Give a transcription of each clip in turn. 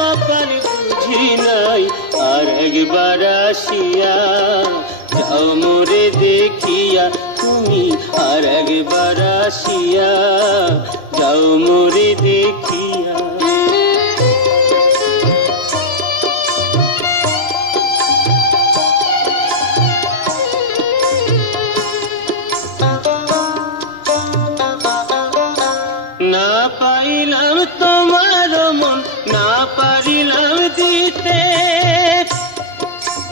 কপাল বুঝি নাই, আর একবার আসিয়া যাও মোরে দেখিয়া তুমি, আর একবার আসিয়া যাও মোরে দেখিয়া। না পাইলাম তোমার মন, না পারিলাম দিতে,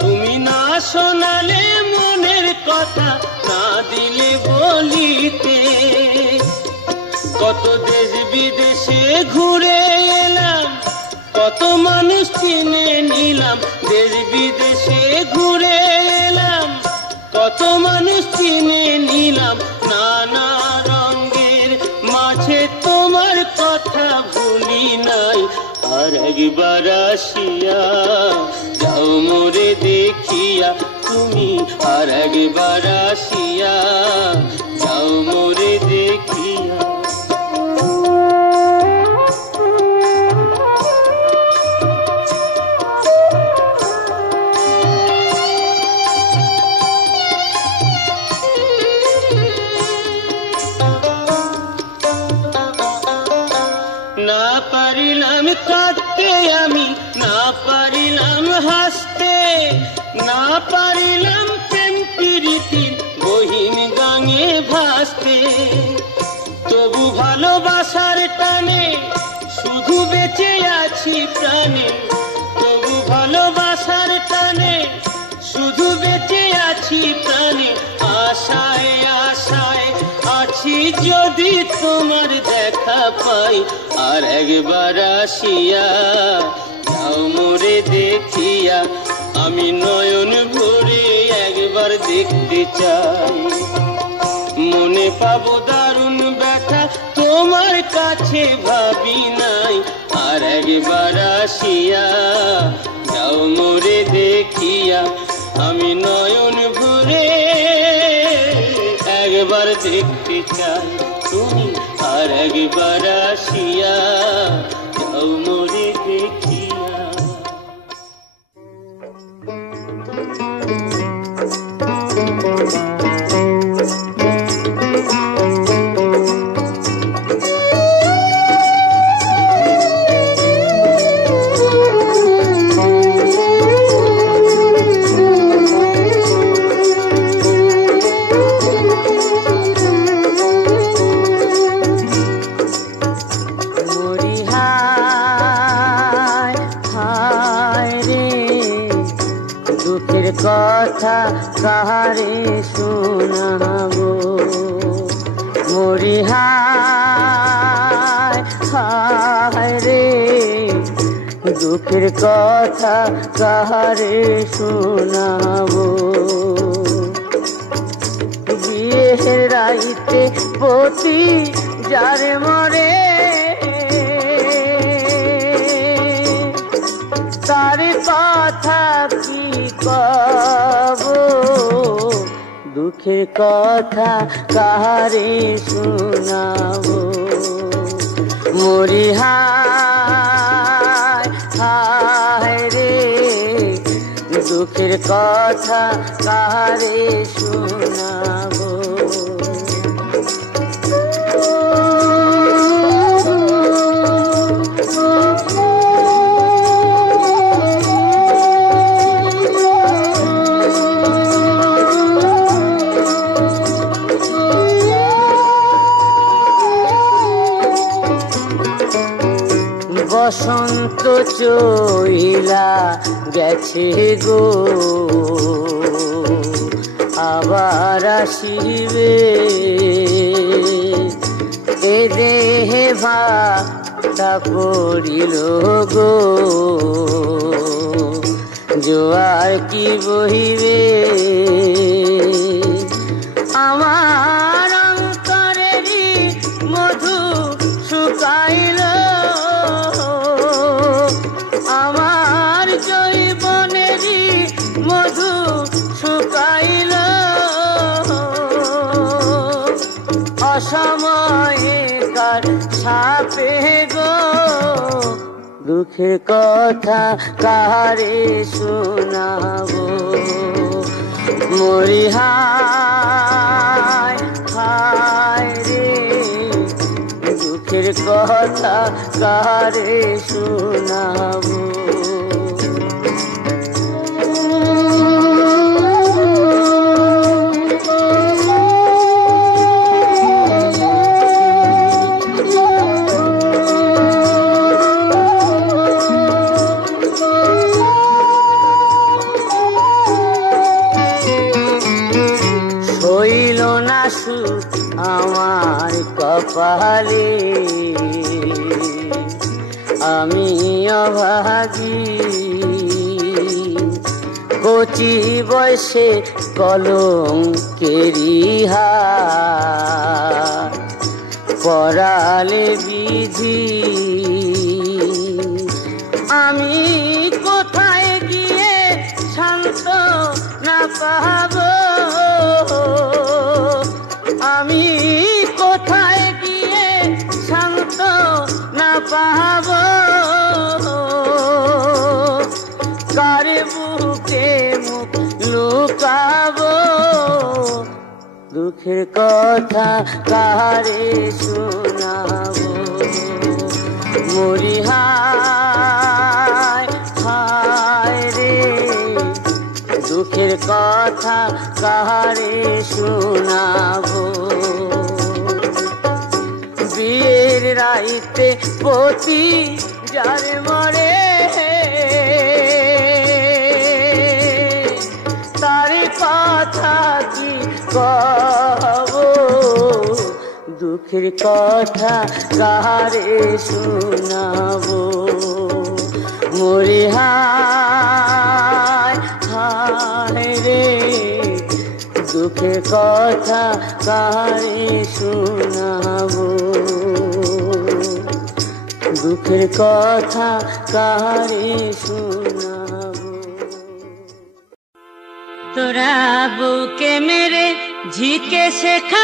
তুমি না শোনালে মনের কথা, না দিলে বলিতে। কত দেশ বিদেশে ঘুরে এলাম, কত মানুষ চিনে নিলাম, দেশ বিদেশে ঘুরে এলাম, কত মানুষ চিনে নিলাম, নানা রঙের মাঝে তোমার কথা ভুলি নাই, আর একবার আসিয়া যাও মোরে দেখিয়া তুমি, আর একবার আসিয়া যাও মোরে দেখিয়া। না পারিলাম কাঁদতে আমি, না পারিলাম হাসতে, না পারিলাম প্রেম প্রীতির বহিন গাঙে ভাসতে। তবু ভালোবাসার টানে শুধু বেঁচে আছি প্রাণে, তবু ভালোবাসার টানে শুধু বেঁচে আছি প্রাণে। আশায় আশায় আছি যদি তোমার দেখা পাই, আর একবার আসিয়া যাও মোরে দেখিয়া, আমি নয়ন ভরে একবার দেখতে চাই। মনে পাবো দারুণ ব্যথা তোমার কাছে ভাবি নাই, আর একবার আসিয়া যাও মোরে দেখিয়া, আমি নয়ন ভরে একবার দেখতে চাই তুমি, আর একবার আসিয়া যাও মোরে দেখিয়া। কথা কাহারে শোনাবো, মরি হায় হায় রে, দুঃখের কথা কাহারে শোনাবো। বিয়ের রাইতে পতি যারে মরে, তার কথা কি কব, দুঃখের কথা কাহারে শোনাবো। মরি হায় হায় রে, দুঃখের কথা কাহারে শোনাবো। বসন্ত চইলা গেছে গো, আবার আসিবে, এ দেহে ভাটা পড়িল গো, জোয়ার কি বহিবে। আমার অন্তরেরই মধু শুকাইল, আমার জৈবনেরই মধু শুকাইল, অসময়ে কার ছাপে গো, দুঃখের কথা কারে শোনাবো মরি হায় হায় রে দুঃখের কথা কারে শোনাবো আমার কপালে আমি অভাগী কচি বয়সে কলঙ্কেরি হাত পরালে বিধি আমি কোথায় গিয়ে শান্ত না পাবো আমি কোথায় গিয়ে শান্ত না পাবো কার বুকে মুখ লুকাবো দুঃখের কথা কারে শোনাবো মরি হায় হায় রে দুঃখের কথা কারে শোনাবো বিয়ের রাইতে পতি যারে মরে তার কথা কি কবো দুঃখের কথা কারে শোনাবো মরি হায় হায় রে দুঃখের কথা কারে শোনাবো দুঃখের কথা কারে শোনাবো তোরা বুকে মেরে ঝিকে শেখাস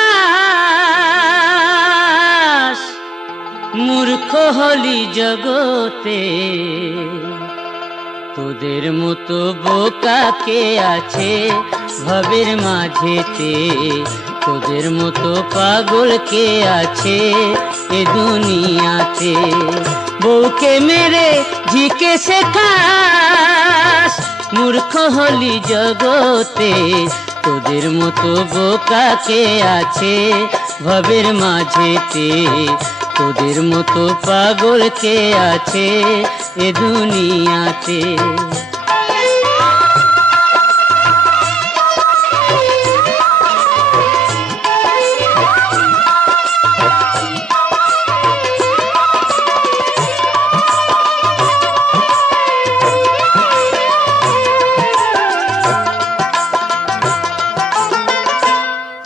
মূর্খ হলি জগতে তোদের মতো বোকা কে আছে ভবের মাঝেতে তোদের মতো পাগল কে আছে এ দুনিয়াতে বউকে মেরে ঝিকে শেখাস মূর্খ হলি জগতে তোদের মতো বোকা কে আছে ভবের মাঝেতে তোদের মতো পাগল কে আছে এ দুনিয়াতে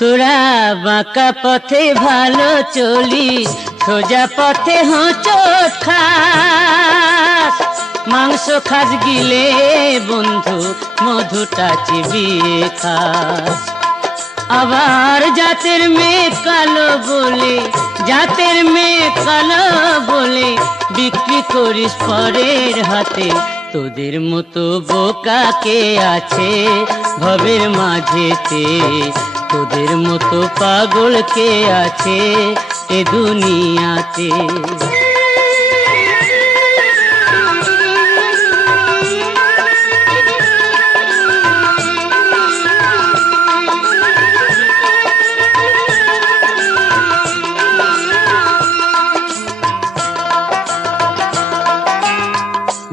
তোরা বাঁকা পথে ভালো চলিস সোজা পথে হোঁচট খাস মাংস খাস গিলে বন্ধু মধুটা চিবিয়ে খাস আবার জাতের মেয়ে কালো বলে জাতের মেয়ে কালো বলে বিক্রি করিস পরের হাতে তোদের মতো বোকা কে আছে ভবের মাঝেতে তোদের মতো পাগল কে আছে এ দুনিয়াতে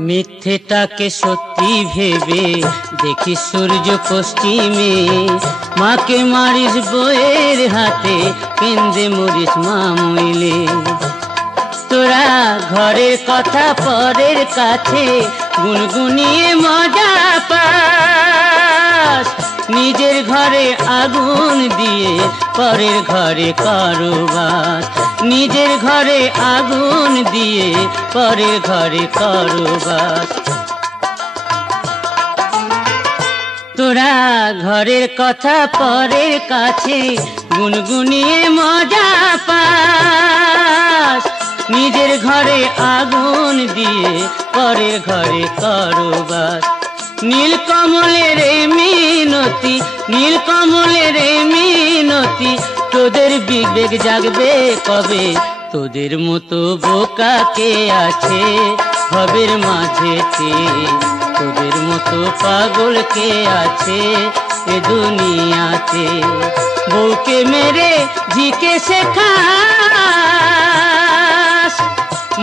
মিথ্যেটাকে সত্যি ভেবে দেখি সূর্য পশ্চিমে মাকে মারিস বইয়ের হাতে কেন্দ্রে মরিস মা মইলে তোরা ঘরের কথা পরের কাছে গুনগুনিয়ে মজা পাস নিজের ঘরে আগুন দিয়ে পরের ঘরে কারোবাস নিজের ঘরে আগুন দিয়ে পরের ঘরে কারোবাস তোরা ঘরের কথা পরের কাছে গুনগুনিয়ে মজা পাস নিজের ঘরে আগুন দিয়ে পরের ঘরে করো বাস। নীলকমলের এই মিনতি, নীলকমলের এই মিনতি, তোদের বিবেক জাগবে কবে? তোদের মতো বোকা কে আছে ভবের মাঝেতে? তোদের মতো পাগল কে আছে এ দুনিয়াতে? বউকে মেরে ঝিকে শেখাস,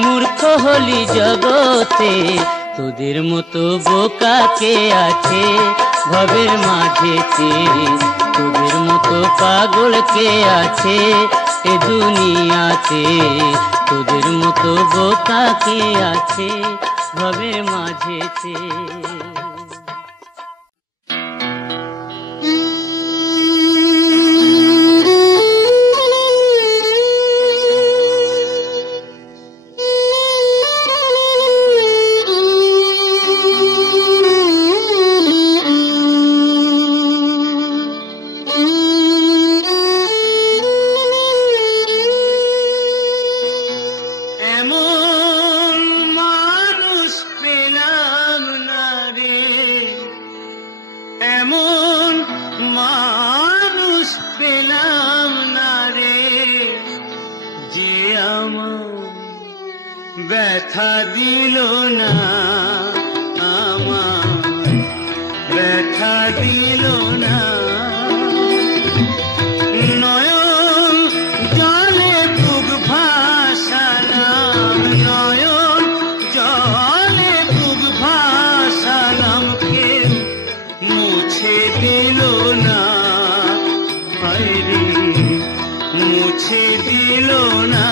মূর্খ হলি জগতে। তোদের মতো বোকা কে আছে ভবের মাঝেতে? তোদের মতো পাগল কে আছে এ দুনিয়াতে? তোদের মতো বোকা কে আছে ভবের মাঝেতে? ব্যথা দিল না আমার, ব্যথা দিল না। নয়ন জলে বুক ভাসালাম, নয়ন জলে বুক ভাসালাম, কেউ মুছে দিল না, বাইরে মুছে দিল না।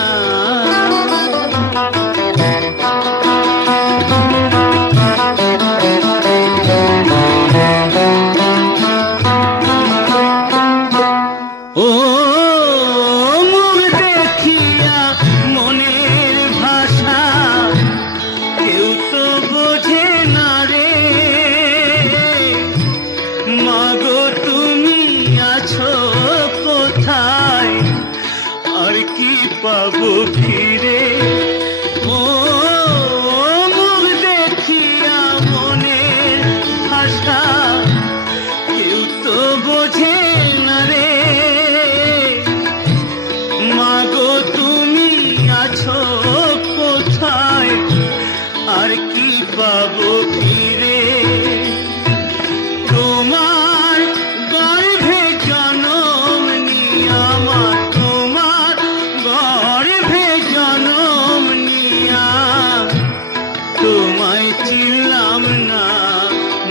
পাবো ফিরে ও মুখ দেখিয়া মনের ভাষা, কেউ তো বোঝে না রে। মাগো তুমি আছো কোথায়, আর কি পাবো ফিরে? তোমার গর্ভে জনম নিয়ে আমার, তোমার গর্ভে জনম নিয়া তোমায় চিনলাম না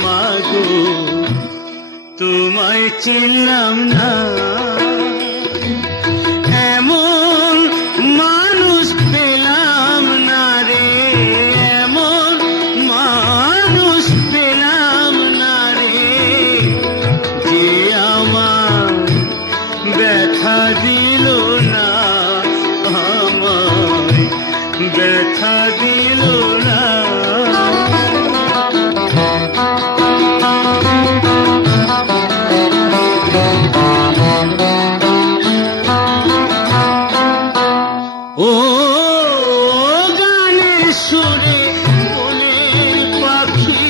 মাগো, তোমায় চিনলাম না। এমন মানুষ পেলাম না রে, এমন মানুষ পেলাম না রে, যে আমার ব্যথা দিল না, আমার ব্যথা দিল না। ও গানের সুরে মনের পাখি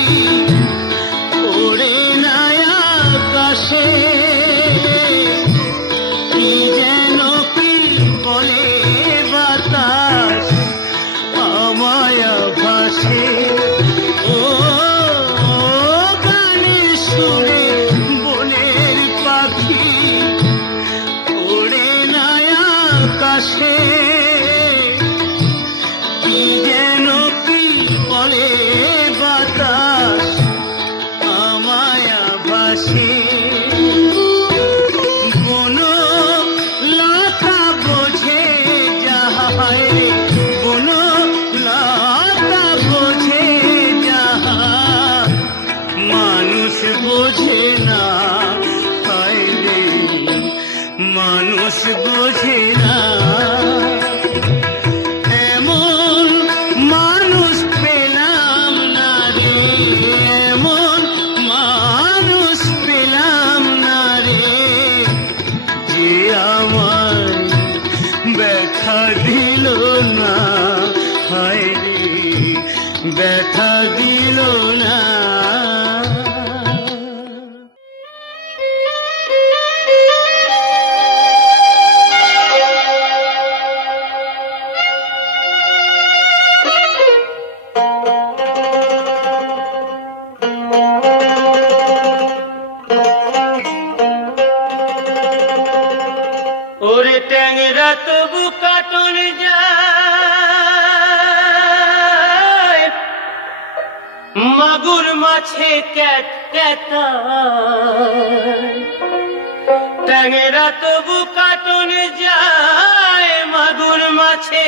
ওড়ে না আকাশে, কি যেন কি বলে বাতাস আমায় ভাসে। ও গানের সুরে মনের পাখি ওড়ে না আকাশে, কি যেন কি বলে বাতাস আমায় ভাসে। কোনো লতা বোঝে যাহায়, কোনো লতা বোঝে ব্যথা দিল না। ওরে ট্যাংরা তবু কাটন যায়, মাগুর মাছে ক্যাট ক্যাটায়। ট্যাংরা তবু কাটন যায়, মাগুর মাছে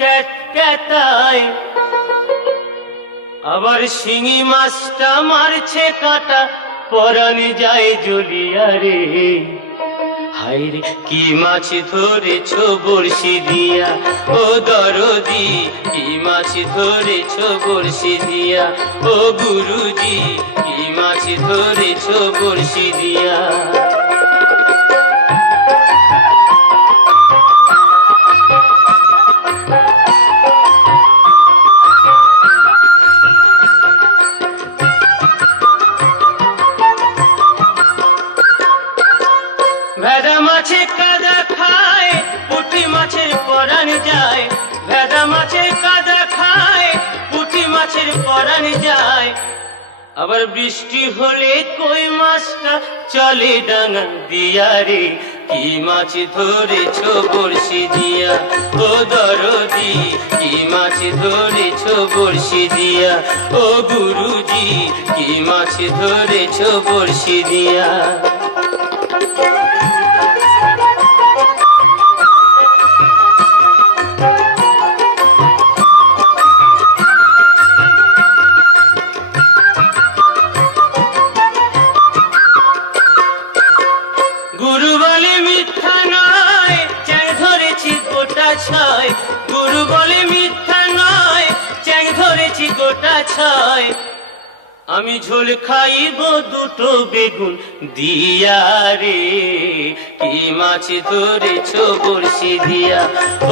ক্যাট ক্যাটায়। আবার শিঙি মাছটা মারছে কাঁটা, পরাণ যায় জ্বলিয়া রে। হায়রে কি মাছ ধরেছ বড়শি দিয়া, ও দরদি কি মাছ ধরেছ বড়শি দিয়া, ও গুরুজি কি মাছ ধরেছ বড়শি দিয়া। ভেদা মাছে কাদা খায়, পুঁটি মাছের পরাণ যায়। ভেদা মাছে কাদা খায়, পুঁটি মাছের পরাণ যায়। আবার বৃষ্টি হলে কই মাছটা চলে ডাঙা দিয়া রে। কি মাছ ধরেছ বড়শি দিয়া, ও দরদি কি মাছ ধরেছ বড়শি দিয়া, ও গুরুজি কি মাছ ধরেছ বড়শি দিয়া। গুরু বলে মিথ্যা নয়, চ্যাং ধরেছি গোটা ছয়। গুরু বলে মিথ্যা নয়, চ্যাং ধরেছি গোটা ছয়। আমি ঝোল খাইব দুটো বেগুন দিয়া রে। কি মাছ ধরেছ বড়শি দিয়া,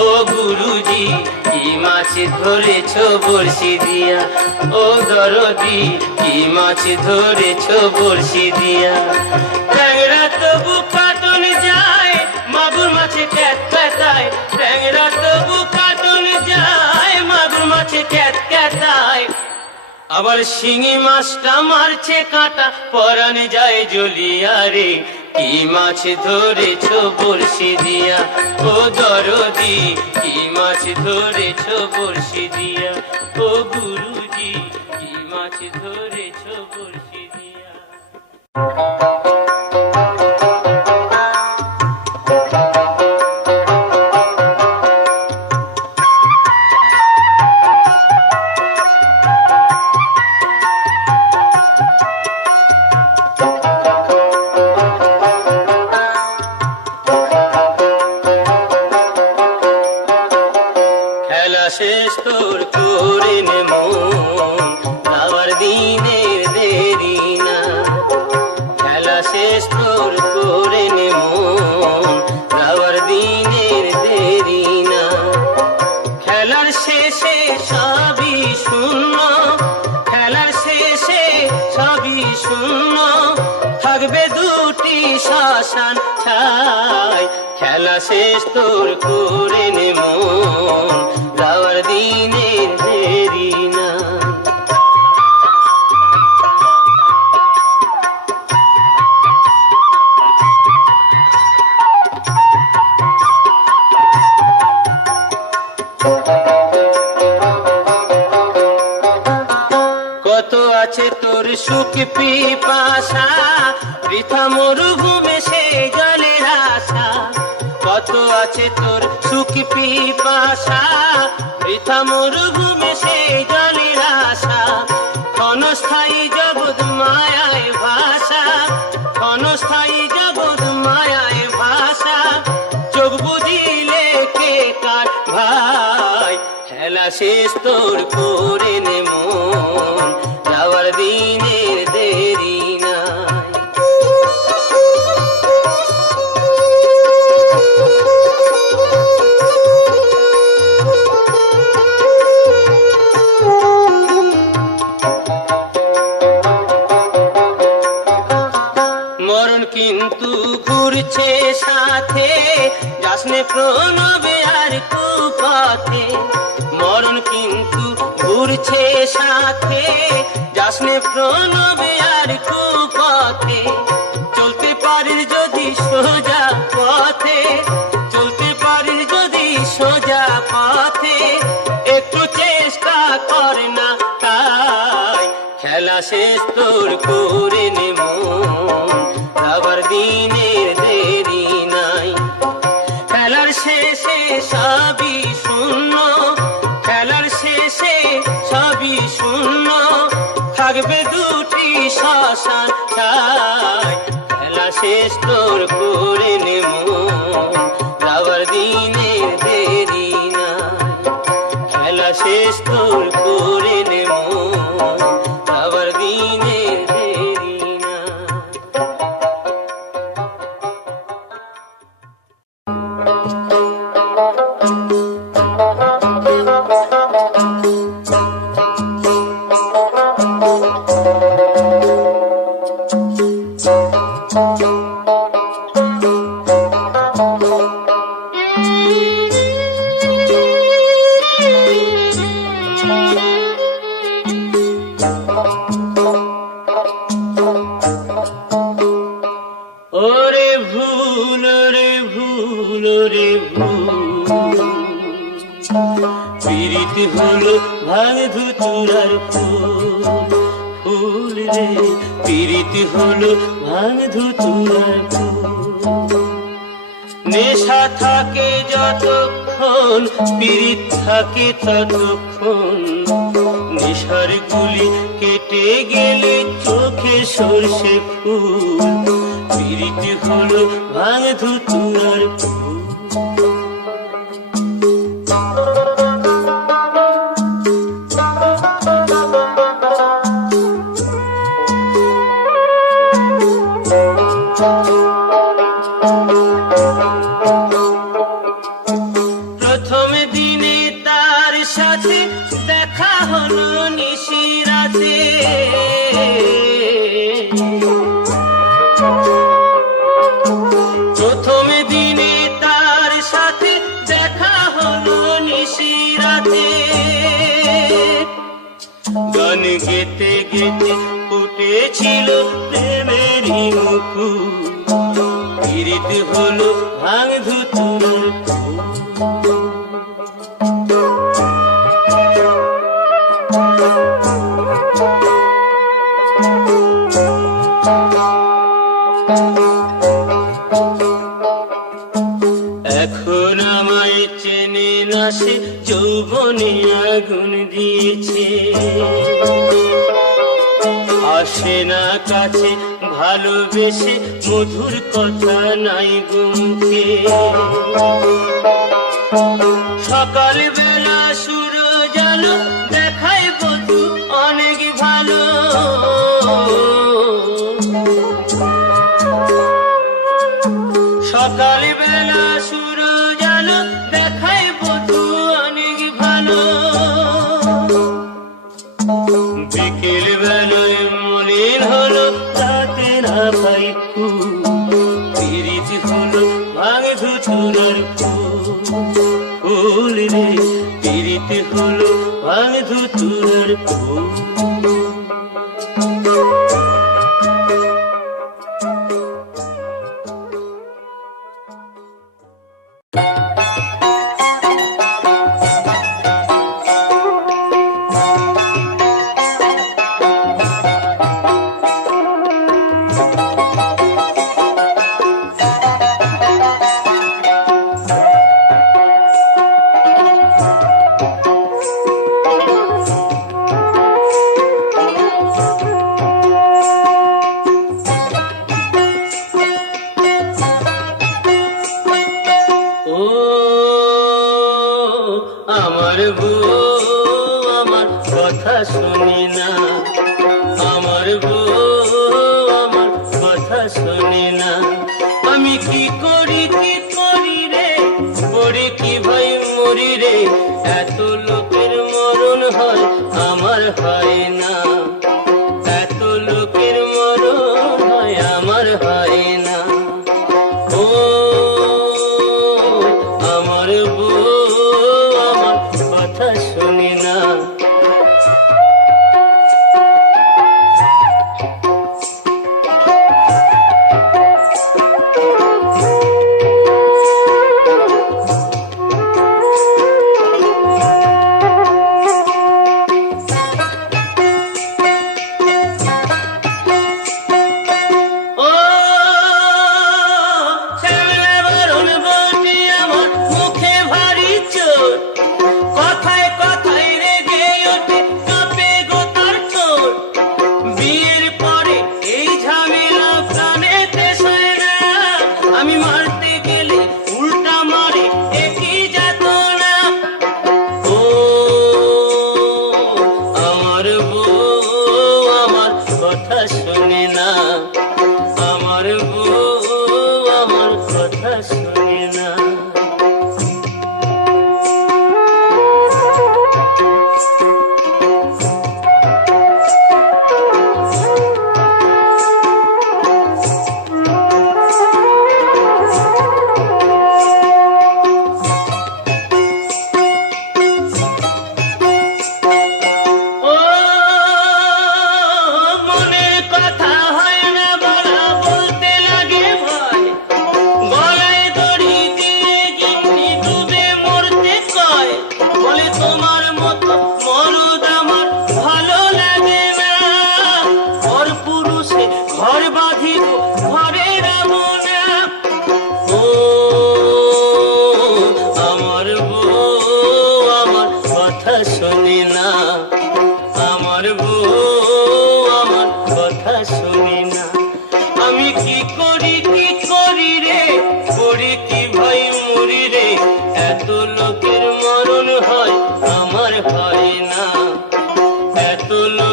ও গুরুজি কি মাছ ধরেছ বড়শি দিয়া, ও দরদি কি মাছ ধরেছ বড়শি দিয়া। ট্যাংরা তবু কাটন যায়, মাগুর মাছে ক্যাট ক্যাটায়। ট্যাংরা তবু কাটন যায়, মাগুর মাছে ক্যাট ক্যাটায়। আবার শিঙি মাছটা মারছে কাঁটা, পরাণ যায় জ্বলিয়া রে। কি মাছ ধরেছ বড়শি দিয়া, ও দরদি কি মাছ ধরেছ বড়শি দিয়া, ও গুরুজি কি মাছ ধরেছ বড়শি দিয়া। শেষ তোর করে নে মন, যাওয়ার দিনের দেরি না। খেলা শেষ তোর করে নে মন, যাওয়ার দিনের দেরি না। খেলার শেষে সবই শূন্য, খেলার শেষে সবই শূন্য। থাকবে দুটি শ্মশান ছাই, খেলা শেষ তোর করে নে মন, যাওয়ার দিনের দেরি না। কত আছে তোর সুখ পিপাসা, বৃথা মরুভূমে সে জলের আশা। কত আছে তোর সুখ পিপাসা, বৃথা মরুভূমে সে জলের আশা। ক্ষণস্থায়ী জগৎ মায়ায় ভাষা, ক্ষণস্থায়ী জগৎ মায়ায় ভাষা। চোখ বুঝিলে কে কার ভাই, খেলা শেষ তোর করে নে মন, যাওয়ার দিনের দেরি নাই। সাথে যাসনে প্রণবে আর কুপথে মরণ কিন্তু ঘুরছে সাথে যাসনে প্রণবে আর কুপথে চলতে পারিস যদি সোজা পথে চলতে পারিস যদি সোজা পথে একটু চেষ্টা কর না তাই খেলা শেষ তোর করে নেব আবার দিনের দেরি নাই খেলার শেষে সবই শূন্য খেলার শেষে সবই শূন্য থাকবে দুটি শ্মশান ছাই খেলা শেষ তোর করে নেব আবার দিনের দেরি নাই খেলা শেষ তোর করে নেব আবার দিনের দেরি নাই ওরে ভুল রে ভুল রে ভুল পীড়িত হলো ভাঙ ধুতুরার ফুল ফুল রে পীড়িত হলো ভাঙ ধুতুরার ফুল নেশা থাকে যতক্ষণ পীড়িত থাকে ততক্ষণ নেশার গুলি কেটে গেলে চোখে সর্ষে ফুল পীড়িত হলো ভাঙ ধুতুরার ফুল প্রথম দিনে তার সাথে দেখা হলো নিশিরাতে প্রথম দিনে তার সাথে দেখা হলো নিশিরাতে গান গেতে গেতে ফুটেছিল প্রেমেরই মুকুল পীড়িত হলো ভাঙ ধুতুরার ফুল এখন আমায় চেনে না সে যৌবনে আগুন দিয়েছে আসে না কাছে ভালোবেসে মধুর কথা নাই গুনতে সকাল বেলা সূরজ আলো দেখায় বধু অনেক ভালো সকাল বেলা সূরজ আলো দেখায় বধু অনেক ভালো বিকেল বেলায় মনের হলো তাতে না পাই পীড়িত হলো ভাঙ ধুতুরার ফুল রে পীড়িত হলো ভাঙ ধুতুরার ফুল আমার বউ আমার কথা শুনে না আমার বউ আমার কথা শুনে না আমি কি করি রে পড়ে কি ভাই মরি রে এত লোকের মরণ হয় আমার হয় না এত লোকের মরণ হয় আমার হয় না ও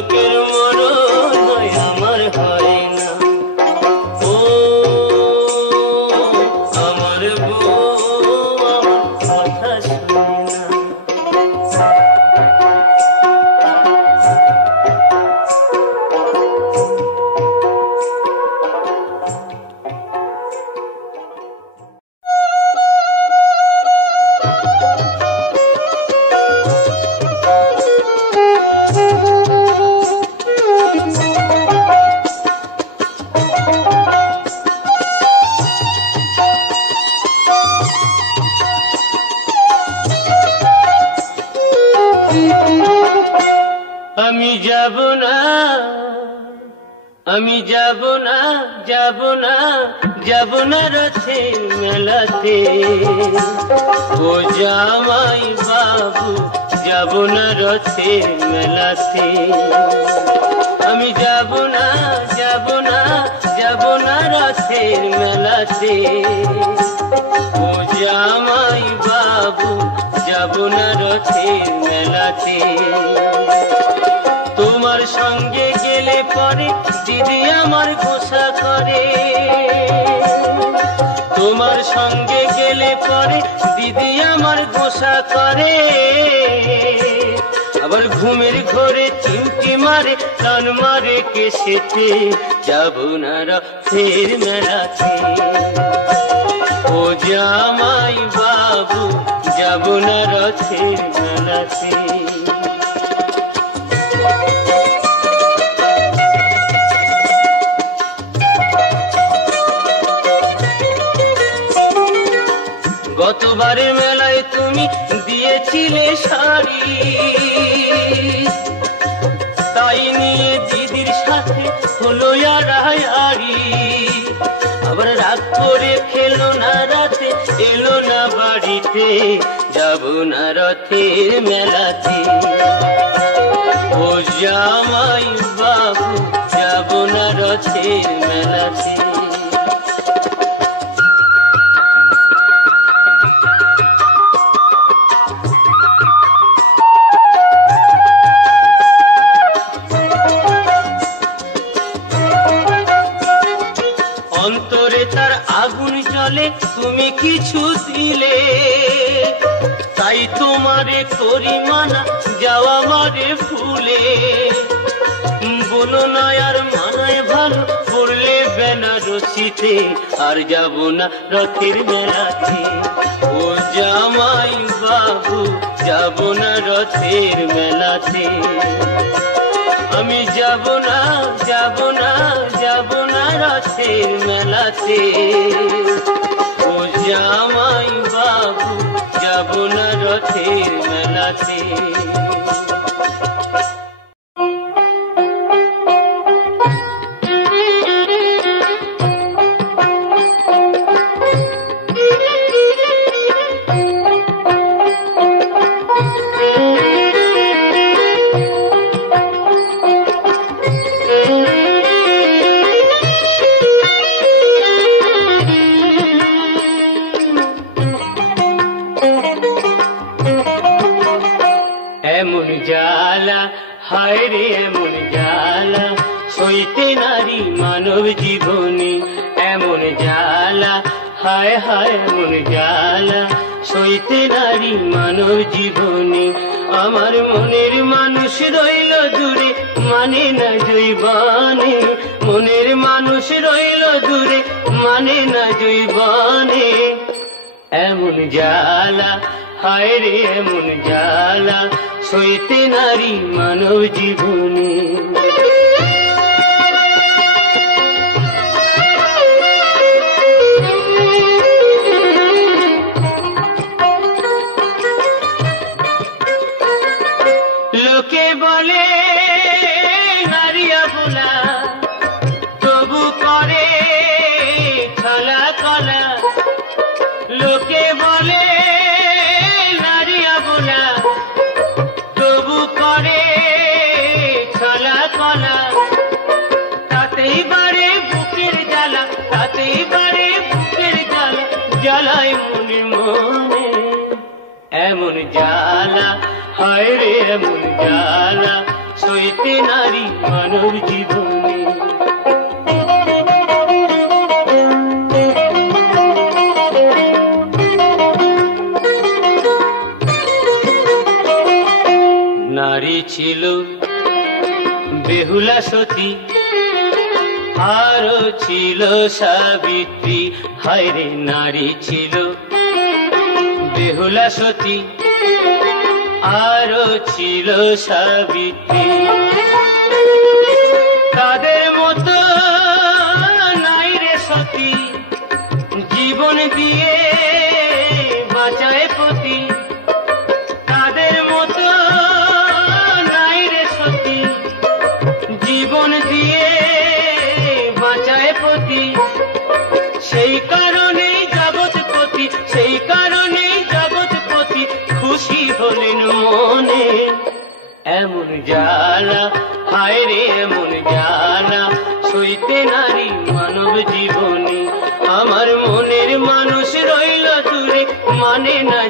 লোকের মরণ হয় আমার হয় না। ও আমার বউ আমার কথা শুনে না। আমি যাব না, আমি যাব না, যাব না, যাব না রথের মেলাতে। ও জামাই বাবু যাব না রথের মেলাতে। আমি যাব না, যাব না, যাব না রথের মেলাতে। ও জামাই বাবু যাব না রথের মেলাতে। তোমার সঙ্গে গেলে পরে দিদি আমার গোসা করে। তোমার সঙ্গে গেলে পরে দিদি আমার গোসা করে। আবার ঘুমের ঘরে চিমটি মারে, টান মারে কেসেতে। যাব না রথের মেলাতে। ও জামাই বাবু যাব না রথের মেলাতে। গতবারের মেলায় তুমি দিয়েছিলে শাড়ি, তাই নিয়ে দিদির সাথে হলো আড়াআড়ি। আবার রাগ করে খেলো না রাতে, এলো না বাড়িতে। যাব না রথের মেলাতে। ও জামাই বাবু যাব না রথের মেলাতে। অন্তরে তার আগুন জ্বলে, তুমি কিছু দিলে। তাই তোমারে করি মানা, যাওয়া মারে ভুলে। বলো না আর মানায় ভালো, পড়লে বেনারসিতে। আর যাব না রথের মেলাতে। ও জামাই বাবু যাব না রথের মেলাতে। আমি যাব না, যাব না, যাব না রথের মেলাতে। ও জামাই বাবু যাব না রথের মেলাতে। এমন জ্বালা হায় রে এমন জ্বালা, সইতে নারী মানব জীবনে। এমন জ্বালা হায় হায় এমন জ্বালা, সইতে নারী মানব জীবনে। আমার মনের মানুষ রইল দূরে, মানে না জৈবনে। মনের মানুষ রইল দূরে, মানে না জৈবনে। এমন জ্বালা হায় রে এমন জ্বালা, সইতে নারী মানব জীবনে। লোকে বলে নারী অবলা, তবু করে ছলা কলা। লোকে বলে নারী অবলা, তবু করে ছলা কলা। তাতেই বাড়ে বুকের জ্বালা, তাতেই বাড়ে বুকের জ্বালা। জ্বালায় মনে মনে এমন জ্বালা হায় রে এমন জ্বালা, সইতে নারী মানব জীবনে। নারী ছিল বেহুলা সতী, আরো ছিল সাবিত্রী। হায় রে, নারী ছিল বেহুলা সতী, আরো ছিল সাবিত্রী। তাদের মতো নাই রে সতী, জীবন দিয়ে বাঁচায় পতি। তাদের মতো নাই রে সতী, জীবন দিয়ে বাঁচায় পতি। সেই কারণেই জগৎপতি, সেই কারণেই জগৎপতি খুশি হলেন মনে। এমন জ্বালা, হায় রে এমন জ্বালা, সইতে নারী মানব জীবনে। আমার মনের মানুষ রইল দূরে, মানে না